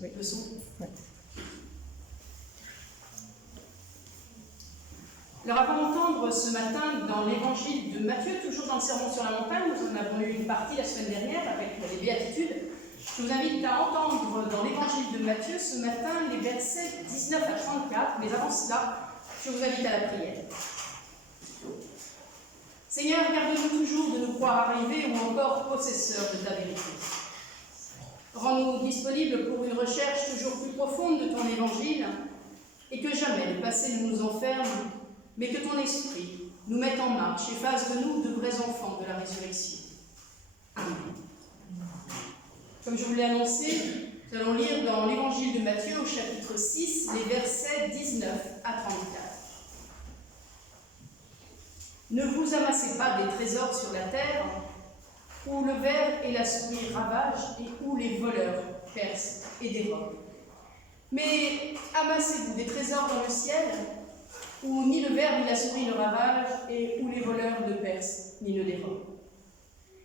Oui. Le son. Ouais. Alors, avant d'entendre ce matin dans l'évangile de Matthieu, toujours dans le Sermon sur la montagne, nous en avons eu une partie la semaine dernière avec les béatitudes. Je vous invite à entendre dans l'évangile de Matthieu ce matin les versets 19 à 34, mais avant cela, je vous invite à la prière. Seigneur, garde-nous toujours de nous croire arrivés ou encore possesseurs de ta vérité. Rends-nous disponibles pour une recherche toujours plus profonde de ton évangile et que jamais le passé ne nous enferme, mais que ton esprit nous mette en marche et fasse de nous de vrais enfants de la résurrection. Amen. Comme je vous l'ai annoncé, nous allons lire dans l'évangile de Matthieu au chapitre 6, les versets 19 à 34. Ne vous amassez pas des trésors sur la terre, où le ver et la souris ravagent et où les voleurs percent et dérobent. Mais amassez-vous des trésors dans le ciel, où ni le ver ni la souris ne ravagent et où les voleurs ne percent ni ne dérobent.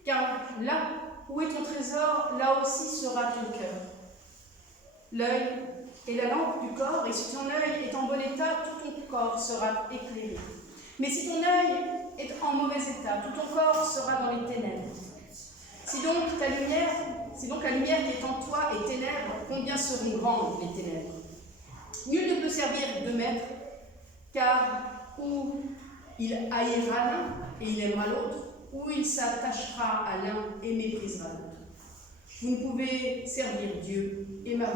Car là où est ton trésor, là aussi sera ton cœur. L'œil est la lampe du corps, et si ton œil est en bon état, tout ton corps sera éclairé. Mais si ton œil est en mauvais état, tout ton corps sera dans les ténèbres. Si donc la lumière qui est en toi est ténèbres, combien seront grandes les ténèbres? Nul ne peut servir de maître, car ou il haïra l'un et il aimera l'autre, ou il s'attachera à l'un et méprisera l'autre. Vous ne pouvez servir Dieu et Mammon.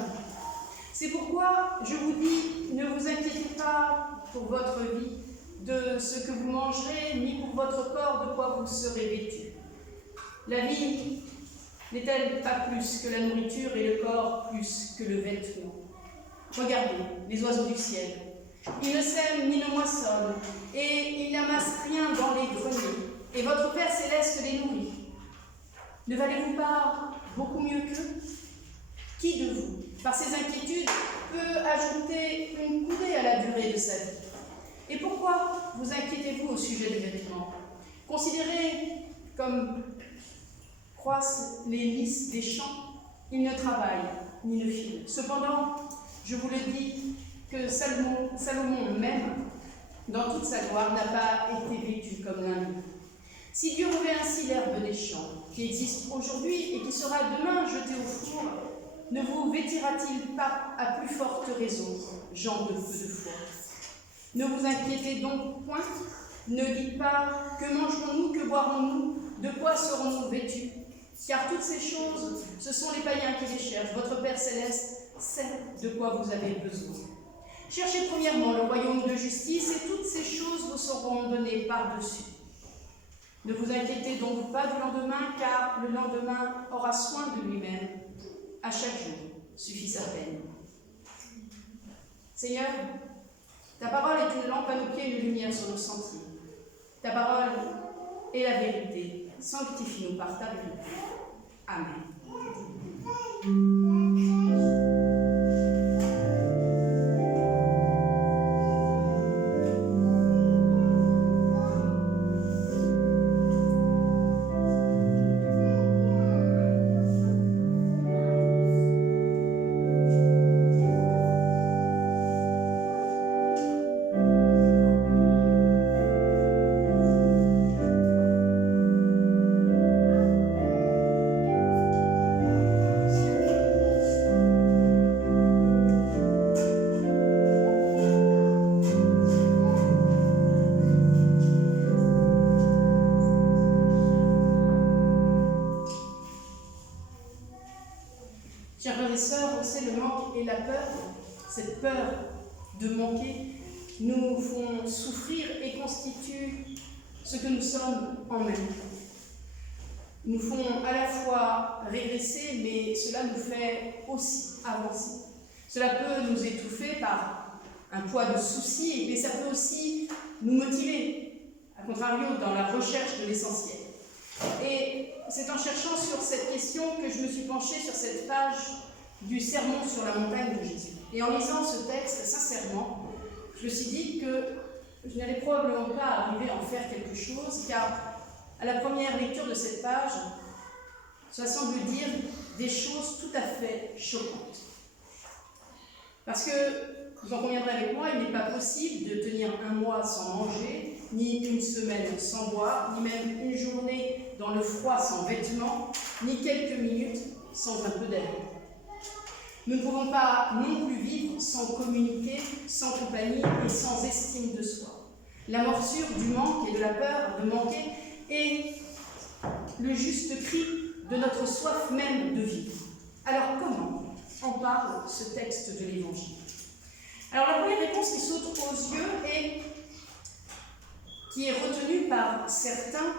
C'est pourquoi je vous dis, ne vous inquiétez pas pour votre vie, de ce que vous mangerez, ni pour votre corps de quoi vous serez vêtus. La vie n'est-elle pas plus que la nourriture et le corps plus que le vêtement? Regardez les oiseaux du ciel. Ils ne sèment ni ne moissonnent, et ils n'amassent rien dans les greniers, et votre Père céleste les nourrit. Ne valez-vous pas beaucoup mieux qu'eux? Qui de vous, par ses inquiétudes, peut ajouter une coudée à la durée de sa vie? Et pourquoi vous inquiétez-vous au sujet des vêtements? Considérez comme croissent les lys des champs, ils ne travaillent ni ne filent. Cependant, je vous le dis que Salomon même, dans toute sa gloire, n'a pas été vêtu comme l'un d'eux. Si Dieu revêt ainsi l'herbe des champs, qui existe aujourd'hui et qui sera demain jetée au four, ne vous vêtira-t-il pas à plus forte raison, gens de peu de foi? Ne vous inquiétez donc point, ne dites pas que mangerons-nous, que boirons-nous, de quoi serons-nous vêtus? Car toutes ces choses, ce sont les païens qui les cherchent. Votre Père céleste sait de quoi vous avez besoin. Cherchez premièrement le royaume de justice et toutes ces choses vous seront données par-dessus. Ne vous inquiétez donc pas du lendemain, car le lendemain aura soin de lui-même. À chaque jour suffit sa peine. Seigneur, ta parole est une lampe à nos pieds et une lumière sur nos sentiers. Ta parole est la vérité. Sanctifie-nous par ta vérité. Amen. Chers frères et sœurs, on sait le manque et la peur, cette peur de manquer, nous font souffrir et constituent ce que nous sommes en même. Nous font à la fois régresser, mais cela nous fait aussi avancer. Cela peut nous étouffer par un poids de soucis, mais ça peut aussi nous motiver, à contrario, dans la recherche de l'essentiel. Et c'est en cherchant sur cette question que je me suis penchée sur cette page du Sermon sur la montagne de Jésus. Et en lisant ce texte, sincèrement, je me suis dit que je n'allais probablement pas arriver à en faire quelque chose, car à la première lecture de cette page, ça semble dire des choses tout à fait choquantes. Parce que, vous en conviendrez avec moi, il n'est pas possible de tenir un mois sans manger, ni une semaine sans boire, ni même une journée dans le froid sans vêtements, ni quelques minutes sans un peu d'air. Nous ne pouvons pas non plus vivre sans communiquer, sans compagnie et sans estime de soi. La morsure du manque et de la peur de manquer est le juste cri de notre soif même de vivre. Alors comment en parle ce texte de l'Évangile? Alors la première réponse qui saute aux yeux et qui est retenue par certains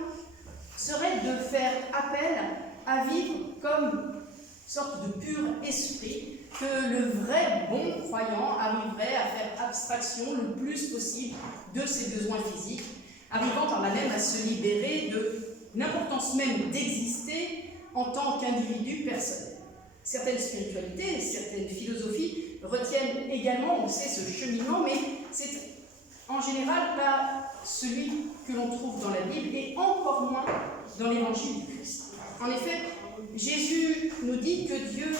serait de faire appel à vivre comme sorte de pur esprit, que le vrai bon croyant arriverait à faire abstraction le plus possible de ses besoins physiques, arrivant par là même à se libérer de l'importance même d'exister en tant qu'individu personnel. Certaines spiritualités, certaines philosophies retiennent également, on sait, ce cheminement, mais c'est en général pas celui que l'on trouve dans la Bible et encore moins dans l'Évangile du Christ. En effet, Jésus nous dit que Dieu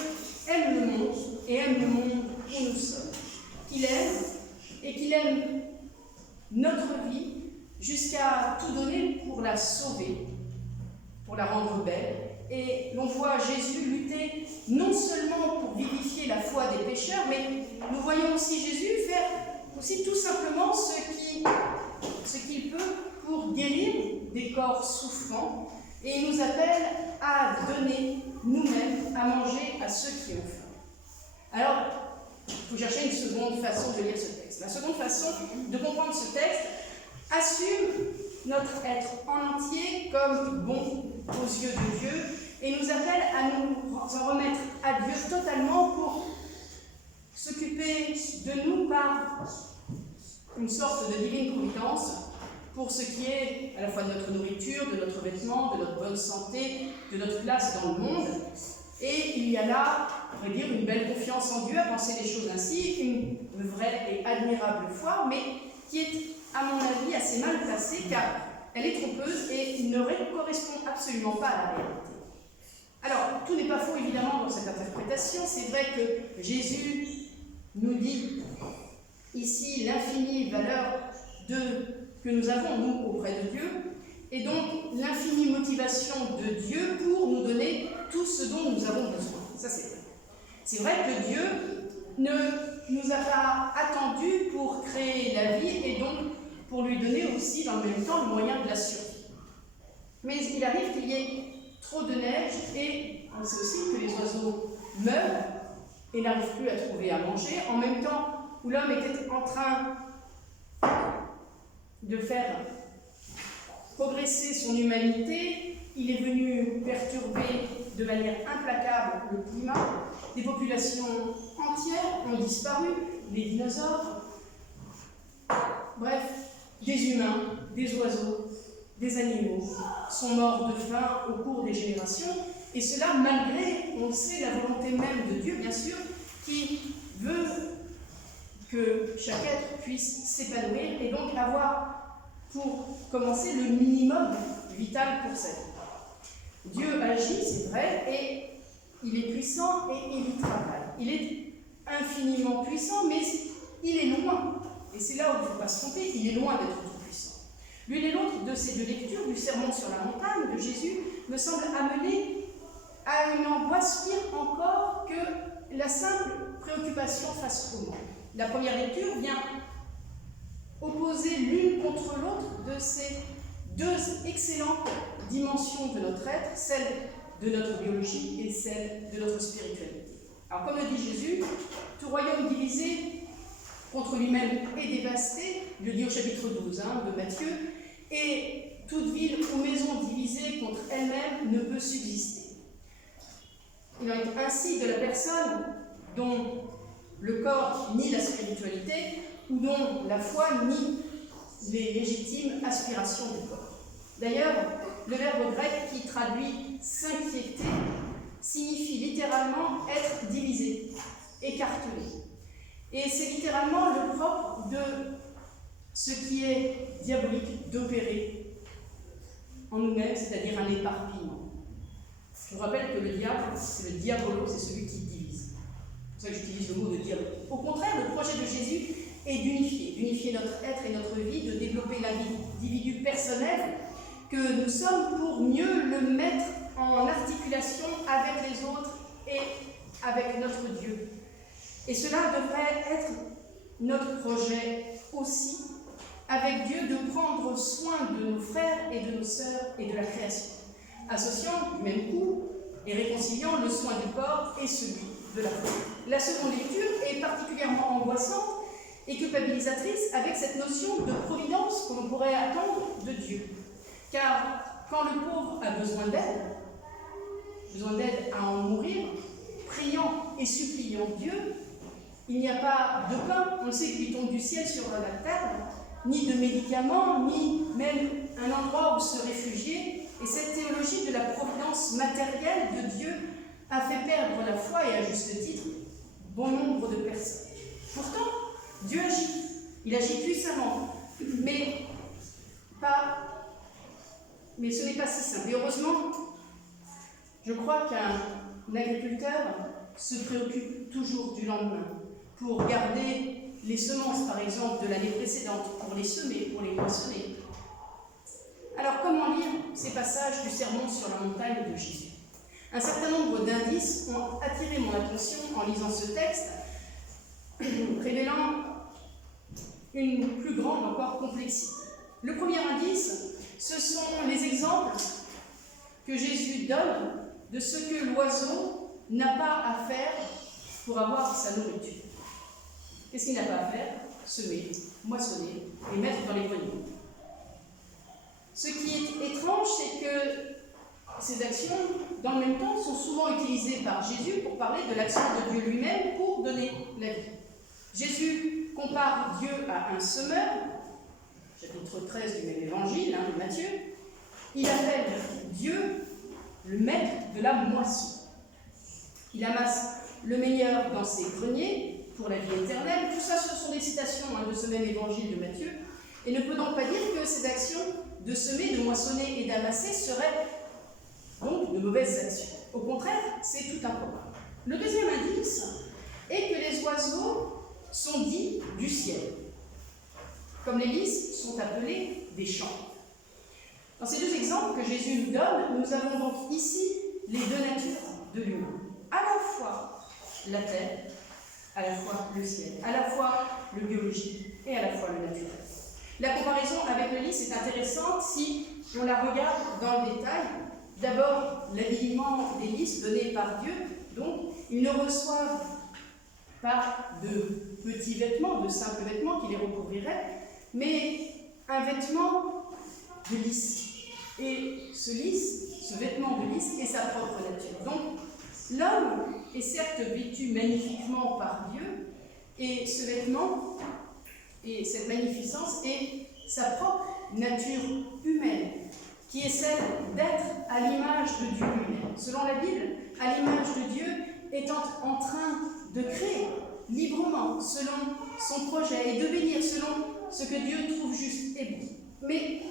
aime le monde et aime le monde où nous sommes, qu'il aime et qu'il aime notre vie jusqu'à tout donner pour la sauver, pour la rendre belle. Et l'on voit Jésus lutter non seulement pour vivifier la foi des pécheurs, mais nous voyons aussi Jésus faire aussi tout simplement ce qu'il peut pour guérir des corps souffrants. Et il nous appelle à donner nous-mêmes à manger à ceux qui ont faim. Alors, il faut chercher une seconde façon de lire ce texte. La seconde façon de comprendre ce texte assume notre être en entier comme bon aux yeux de Dieu et nous appelle à nous en remettre à Dieu totalement pour s'occuper de nous par une sorte de divine providence pour ce qui est à la fois de notre nourriture, de notre vêtement, de notre bonne santé, de notre place dans le monde. Et il y a là, on pourrait dire, une belle confiance en Dieu, à penser les choses ainsi, une vraie et admirable foi, mais qui est, à mon avis, assez mal placée, car elle est trompeuse et ne correspond absolument pas à la réalité. Alors, tout n'est pas faux, évidemment, dans cette interprétation. C'est vrai que Jésus nous dit ici l'infinie valeur que nous avons, nous, auprès de Dieu, et donc l'infinie motivation de Dieu pour nous donner tout ce dont nous avons besoin. Ça, c'est vrai. C'est vrai que Dieu ne nous a pas attendus pour créer la vie et donc pour lui donner aussi, dans le même temps, le moyen de la survie. Mais il arrive qu'il y ait trop de neige et on sait aussi que les oiseaux meurent et n'arrivent plus à trouver à manger, en même temps où l'homme était en train de faire progresser son humanité, il est venu perturber de manière implacable le climat. Des populations entières ont disparu, les dinosaures, bref, des humains, des oiseaux, des animaux sont morts de faim au cours des générations, et cela malgré, on le sait, la volonté même de Dieu, bien sûr, qui veut que chaque être puisse s'épanouir et donc avoir, pour commencer, le minimum vital pour sa vie. Dieu agit, c'est vrai, et il est puissant et il y travaille. Il est infiniment puissant, mais il est loin. Et c'est là où il ne faut pas se tromper, il est loin d'être tout puissant. L'une et l'autre de ces deux lectures, du Sermon sur la montagne de Jésus, me semble amener à une angoisse pire encore que la simple préoccupation face au monde. La première lecture vient opposer l'une contre l'autre de ces deux excellentes dimensions de notre être, celle de notre biologie et celle de notre spiritualité. Alors, comme le dit Jésus, tout royaume divisé contre lui-même est dévasté, il le dit au chapitre 12 de Matthieu, et toute ville ou maison divisée contre elle-même ne peut subsister. Il en est ainsi de la personne dont le corps nie la spiritualité ou dont la foi nie les légitimes aspirations du corps. D'ailleurs, le verbe grec qui traduit « s'inquiéter » signifie littéralement être divisé, écartelé. Et c'est littéralement le propre de ce qui est diabolique d'opérer en nous-mêmes, c'est-à-dire un éparpillement. Je vous rappelle que le diable, c'est le diabolo, c'est celui qui divise. C'est pour ça que j'utilise le mot de diabolo. Au contraire, d'unifier notre être et notre vie, de développer l'individu personnel que nous sommes pour mieux le mettre en articulation avec les autres et avec notre Dieu. Et cela devrait être notre projet aussi, avec Dieu, de prendre soin de nos frères et de nos sœurs et de la création, associant du même coup et réconciliant le soin du corps et celui de la foi. La seconde lecture est particulièrement angoissante et culpabilisatrice avec cette notion de providence que l'on pourrait attendre de Dieu. Car quand le pauvre a besoin d'aide à en mourir, priant et suppliant Dieu, il n'y a pas de pain, on sait qu'il tombe du ciel sur la terre, ni de médicaments, ni même un endroit où se réfugier. Et cette théologie de la providence matérielle de Dieu a fait perdre la foi, et à juste titre, bon nombre de personnes. Pourtant, Dieu agit, il agit puissamment, mais ce n'est pas si simple. Et heureusement, je crois qu'un agriculteur se préoccupe toujours du lendemain pour garder les semences, par exemple, de l'année précédente, pour les semer, pour les moissonner. Alors, comment lire ces passages du sermon sur la montagne de Jésus? Un certain nombre d'indices ont attiré mon attention en lisant ce texte, révélant une plus grande encore complexité. Le premier indice, ce sont les exemples que Jésus donne de ce que l'oiseau n'a pas à faire pour avoir sa nourriture. Qu'est-ce qu'il n'a pas à faire? Semer, moissonner et mettre dans les greniers. Ce qui est étrange, c'est que ces actions, dans le même temps, sont souvent utilisées par Jésus pour parler de l'action de Dieu lui-même pour donner la vie. Jésus compare Dieu à un semeur, chapitre 13 du même évangile, de Matthieu. Il appelle Dieu le maître de la moisson. Il amasse le meilleur dans ses greniers pour la vie éternelle. Tout ça, ce sont des citations de ce même évangile de Matthieu. Et ne peut donc pas dire que ces actions de semer, de moissonner et d'amasser seraient donc de mauvaises actions. Au contraire, c'est tout un programme. Le deuxième indice est que les oiseaux sont dits du ciel, comme les lys sont appelés des champs. Dans ces deux exemples que Jésus nous donne, nous avons donc ici les deux natures de l'humain. À la fois la terre, à la fois le ciel, à la fois le biologique et à la fois le naturel. La comparaison avec le lys est intéressante si on la regarde dans le détail. D'abord, l'habillement des lys donné par Dieu, donc ils ne reçoivent pas de petits vêtements, de simples vêtements qui les recouvriraient, mais un vêtement de lys. Et ce vêtement de lys est sa propre nature. Donc, l'homme est certes vêtu magnifiquement par Dieu, et ce vêtement et cette magnificence est sa propre nature humaine, qui est celle d'être à l'image de Dieu lui-même. Selon la Bible, à l'image de Dieu, étant en train de créer librement, selon son projet, et de bénir selon ce que Dieu trouve juste et bon. Mais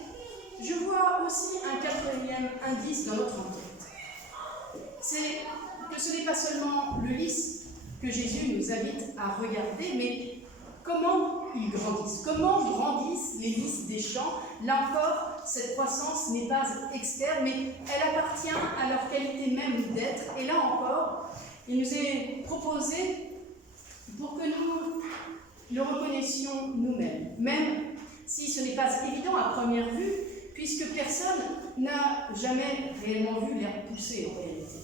je vois aussi un quatrième indice dans notre enquête. C'est que ce n'est pas seulement le lys que Jésus nous invite à regarder, mais comment ils grandissent. Comment grandissent les lys des champs? Là encore, cette croissance n'est pas externe, mais elle appartient à leur qualité même d'être. Et là encore, il nous est proposé pour que nous le reconnaissions nous-mêmes, même si ce n'est pas évident à première vue, puisque personne n'a jamais réellement vu l'herbe pousser en réalité.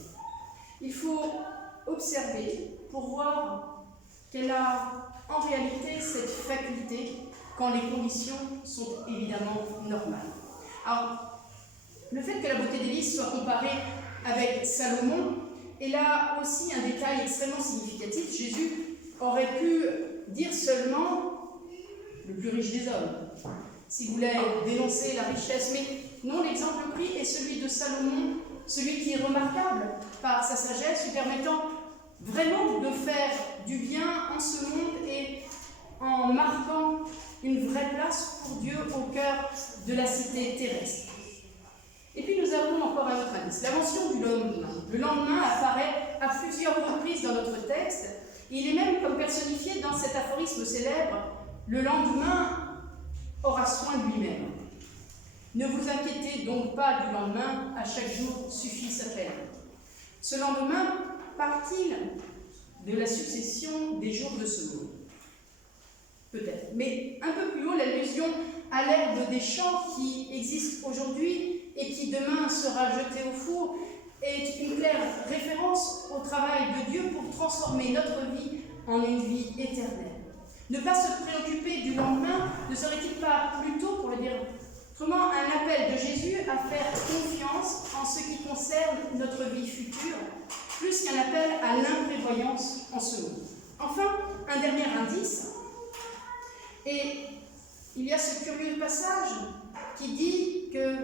Il faut observer pour voir qu'elle a en réalité cette faculté quand les conditions sont évidemment normales. Alors, le fait que la beauté des lys soit comparée avec Salomon est là aussi un détail extrêmement significatif. Jésus aurait pu dire seulement le plus riche des hommes, s'il voulait dénoncer la richesse, mais non, l'exemple pris est celui de Salomon, celui qui est remarquable par sa sagesse, lui permettant vraiment de faire du bien en ce monde et en marquant une vraie place pour Dieu au cœur de la cité terrestre. Et puis nous avons encore un autre indice, la mention du lendemain. Le lendemain apparaît à plusieurs reprises dans notre texte. Il est même comme personnifié dans cet aphorisme célèbre le lendemain aura soin de lui-même. Ne vous inquiétez donc pas du lendemain, à chaque jour suffit sa peine. Ce lendemain part-il de la succession des jours de ce monde? Peut-être. Mais un peu plus haut, l'allusion à l'herbe des champs qui existe aujourd'hui et qui demain sera jetée au four est une claire référence au travail de Dieu pour transformer notre vie en une vie éternelle. Ne pas se préoccuper du lendemain ne serait-il pas plutôt, pour le dire autrement, un appel de Jésus à faire confiance en ce qui concerne notre vie future, plus qu'un appel à l'imprévoyance en ce monde? Enfin, un dernier indice, et il y a ce curieux passage qui dit que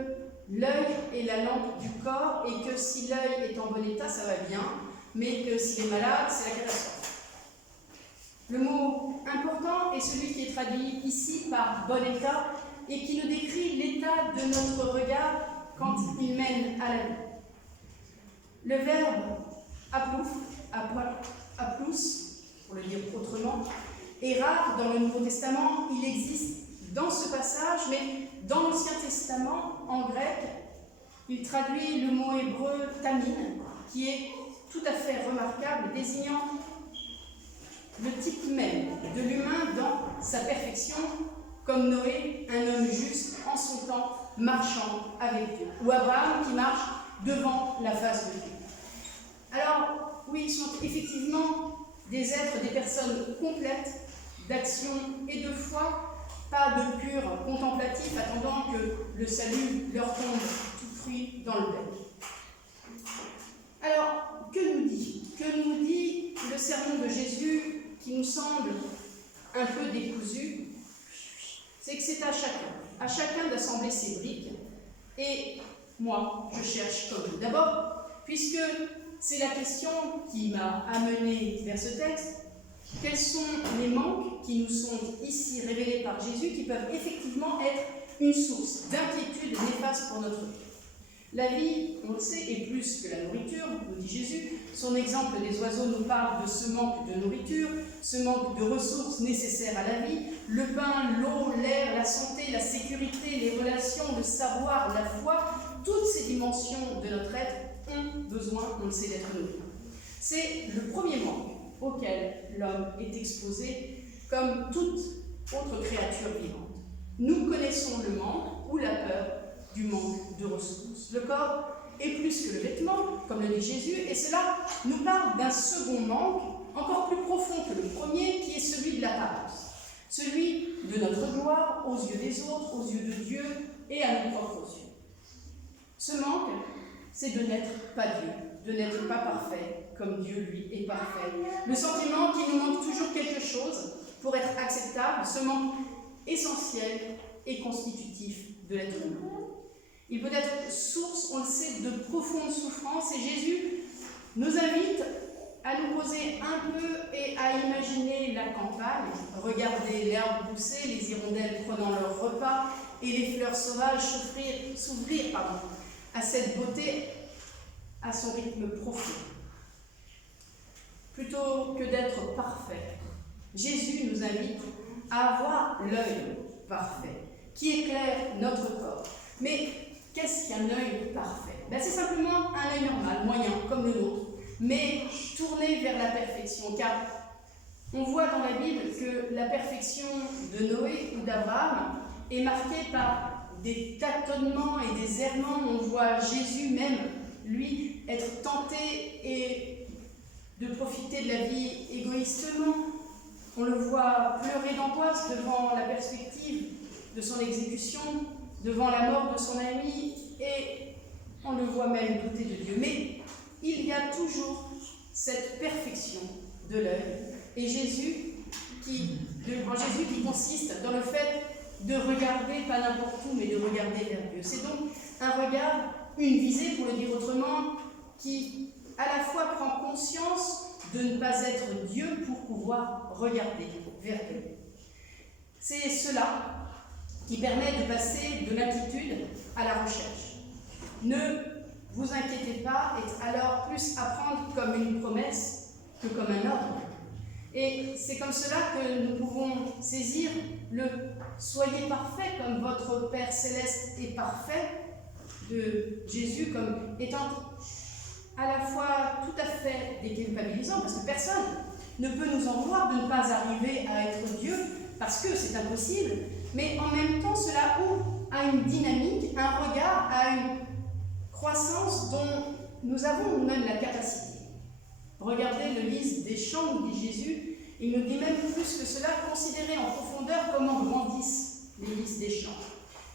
l'œil est la lampe du corps et que si l'œil est en bon état, ça va bien, mais que s'il est malade, c'est la catastrophe. Le mot important est celui qui est traduit ici par bon état et qui nous décrit l'état de notre regard quand il mène à la vie. Le verbe aplous, pour le dire autrement, est rare dans le Nouveau Testament. Il existe dans ce passage, mais dans l'Ancien Testament, en grec, il traduit le mot hébreu tamin, qui est tout à fait remarquable, désignant le type même de l'humain dans sa perfection, comme Noé, un homme juste en son temps, marchant avec Dieu, ou Abraham qui marche devant la face de Dieu. Alors, oui, ils sont effectivement des êtres, des personnes complètes d'action et de foi, pas de purs contemplatifs attendant que le salut leur tombe tout fruit dans le bec. Alors, que nous dit le sermon de Jésus qui nous semble un peu décousu? C'est que c'est à chacun d'assembler ses briques, et moi, je cherche comme vous. D'abord, puisque c'est la question qui m'a amené vers ce texte, quels sont les manques qui nous sont ici révélés par Jésus qui peuvent effectivement être une source d'inquiétude néfaste pour notre vie? La vie, on le sait, est plus que la nourriture, nous dit Jésus. Son exemple des oiseaux nous parle de ce manque de nourriture, ce manque de ressources nécessaires à la vie, le pain, l'eau, l'air, la santé, la sécurité, les relations, le savoir, la foi, toutes ces dimensions de notre être ont besoin, on le sait, d'être nourris. C'est le premier manque auquel l'homme est exposé comme toute autre créature vivante. Nous connaissons le manque ou la peur du manque de ressources. Le corps est plus que le vêtement, comme le dit Jésus, et cela nous parle d'un second manque, encore plus profond que le premier, qui est celui de l'apparence, celui de notre gloire aux yeux des autres, aux yeux de Dieu et à nos propres yeux. Ce manque, c'est de n'être pas Dieu, de n'être pas parfait, comme Dieu, lui, est parfait. Le sentiment qu'il nous manque toujours quelque chose pour être acceptable, ce manque essentiel et constitutif de l'être humain. Il peut être source, on le sait, de profonde souffrance, et Jésus nous invite à nous poser un peu et à imaginer la campagne, regarder l'herbe pousser, les hirondelles prenant leur repas et les fleurs sauvages s'ouvrir à cette beauté, à son rythme profond. Plutôt que d'être parfait, Jésus nous invite à avoir l'œil parfait, qui éclaire notre corps. Mais qu'est-ce qu'un œil parfait? C'est simplement un œil normal, moyen, comme le nôtre, mais tourné vers la perfection, car on voit dans la Bible que la perfection de Noé ou d'Abraham est marquée par des tâtonnements et des errements. On voit Jésus même, lui, être tenté et de profiter de la vie égoïstement. On le voit pleurer d'angoisse devant la perspective de son exécution, devant la mort de son ami, et on le voit même douter de Dieu. Mais il y a toujours cette perfection de l'œil, et Jésus qui consiste dans le fait de regarder, pas n'importe où, mais de regarder vers Dieu. C'est donc un regard, une visée, pour le dire autrement, qui à la fois prend conscience de ne pas être Dieu pour pouvoir regarder vers Dieu. C'est cela qui permet de passer de l'attitude à la recherche. Ne vous inquiétez pas est alors plus à prendre comme une promesse que comme un ordre. Et c'est comme cela que nous pouvons saisir le « Soyez parfaits comme votre Père Céleste est parfait » de Jésus comme étant à la fois tout à fait déculpabilisant, parce que personne ne peut nous en vouloir de ne pas arriver à être Dieu, parce que c'est impossible, mais en même temps cela ouvre à une dynamique, un regard, à une croissance dont nous avons nous-mêmes la capacité. Regardez le lys des champs, nous dit Jésus, il nous dit même plus que cela, considérez en profondeur comment grandissent les lys des champs.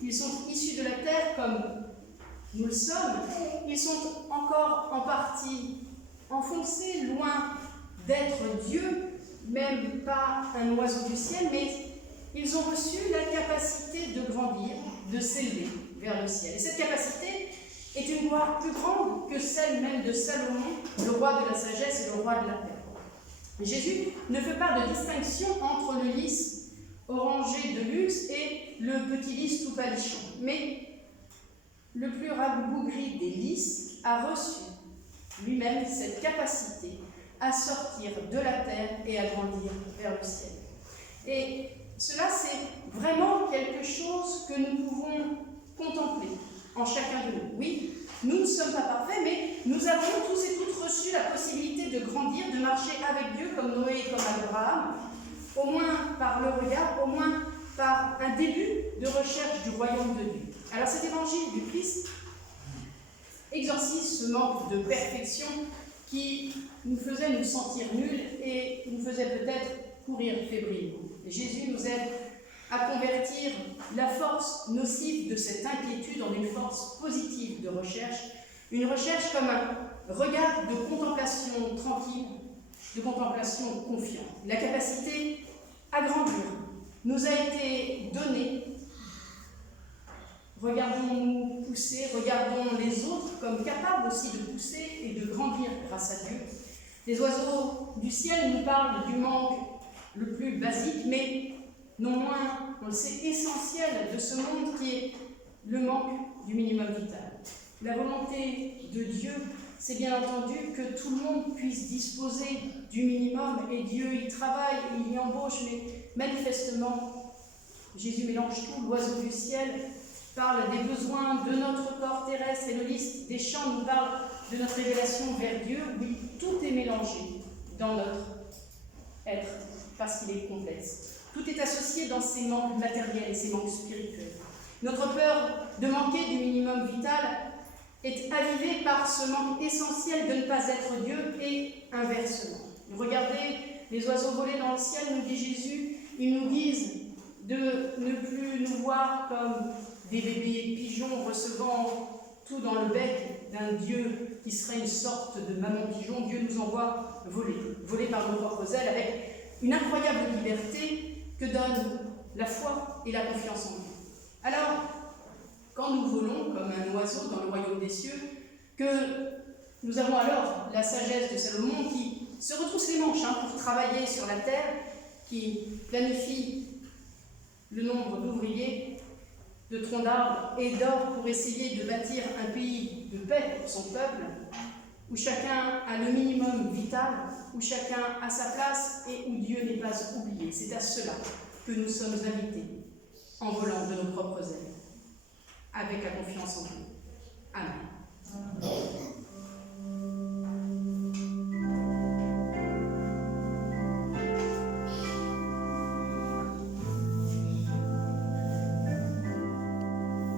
Ils sont issus de la terre comme nous le sommes, ils sont encore en partie enfoncés, loin d'être Dieu, même pas un oiseau du ciel, mais ils ont reçu la capacité de grandir, de s'élever vers le ciel. Et cette capacité est une gloire plus grande que celle même de Salomon, le roi de la sagesse et le roi de la paix. Mais Jésus ne fait pas de distinction entre le lys orangé de luxe et le petit lys tout palichon. Mais le plus rabougri des lys a reçu lui-même cette capacité à sortir de la terre et à grandir vers le ciel. Et cela, c'est vraiment quelque chose que nous pouvons contempler en chacun de nous. Oui, nous ne sommes pas parfaits, mais nous avons tous et toutes reçu la possibilité de grandir, de marcher avec Dieu comme Noé et comme Abraham, au moins par le regard, au moins par un début de recherche du royaume de Dieu. Alors cet évangile du Christ exorcise ce manque de perfection qui nous faisait nous sentir nuls et nous faisait peut-être courir fébrilement. Et Jésus nous aide à convertir la force nocive de cette inquiétude en une force positive de recherche, une recherche comme un regard de contemplation tranquille, de contemplation confiante. La capacité à grandir nous a été donnée. Regardons-nous pousser, regardons les autres comme capables aussi de pousser et de grandir grâce à Dieu. Les oiseaux du ciel nous parlent du manque le plus basique, mais non moins, on le sait, essentiel de ce monde qui est le manque du minimum vital. La volonté de Dieu, c'est bien entendu que tout le monde puisse disposer du minimum, et Dieu y travaille, et il y embauche, mais manifestement, Jésus mélange tout. L'oiseau du ciel parle des besoins de notre corps terrestre, et le lys des champs nous parle de notre révélation vers Dieu. Oui, tout est mélangé dans notre être, parce qu'il est complexe. Tout est associé dans ces manques matériels et ces manques spirituels. Notre peur de manquer du minimum vital est avivée par ce manque essentiel de ne pas être Dieu, et inversement. Regardez les oiseaux voler dans le ciel, nous dit Jésus, ils nous disent de ne plus nous voir comme des bébés pigeons recevant tout dans le bec d'un Dieu qui serait une sorte de maman pigeon. Dieu nous envoie voler par nos propres ailes, avec une incroyable liberté que donne la foi et la confiance en Dieu. Alors, quand nous volons comme un oiseau dans le royaume des cieux, que nous avons alors la sagesse de Salomon qui se retrousse les manches pour travailler sur la terre, qui planifie le nombre d'ouvriers, de troncs d'arbres et d'or pour essayer de bâtir un pays de paix pour son peuple, où chacun a le minimum vital, où chacun a sa place et où Dieu n'est pas oublié. C'est à cela que nous sommes invités, en volant de nos propres ailes, avec la confiance en Dieu. Amen.